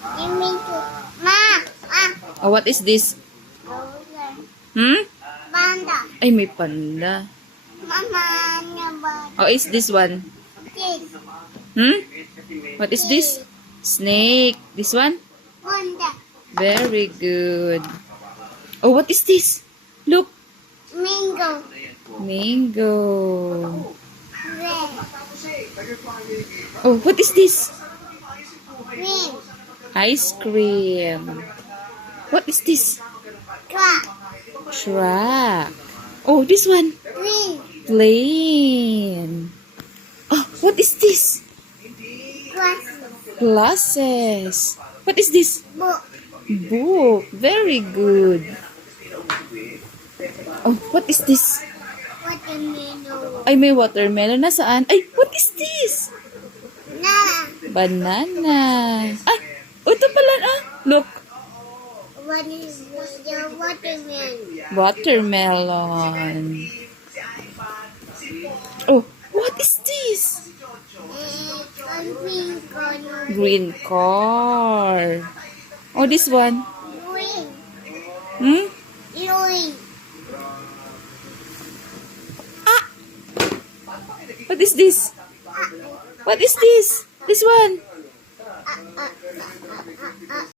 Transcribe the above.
Give me to Ma. Oh, what is this? Panda. Ay, may panda. Mama, never. Oh, is this one? This. What is this? Snake. This one? Panda. Very good. Oh, what is this? Look. Mango. Mango. Red. Oh, what is this? Green. Ice cream. What is this? Truck. Truck. Oh, this one. Green. Plane. Oh, what is this? Glasses. Glasses. What is this? Book. Book. Very good. Oh, what is this? Watermelon. Ay, may watermelon. Nasaan? Ay, what is this? Na. Banana. Ah, ito pala. Ah, look. What is the watermelon? Watermelon. Oh, what is this? Green color. Green car. Oh, this one. Green. Hmm? Green. What is this? What is this? This one.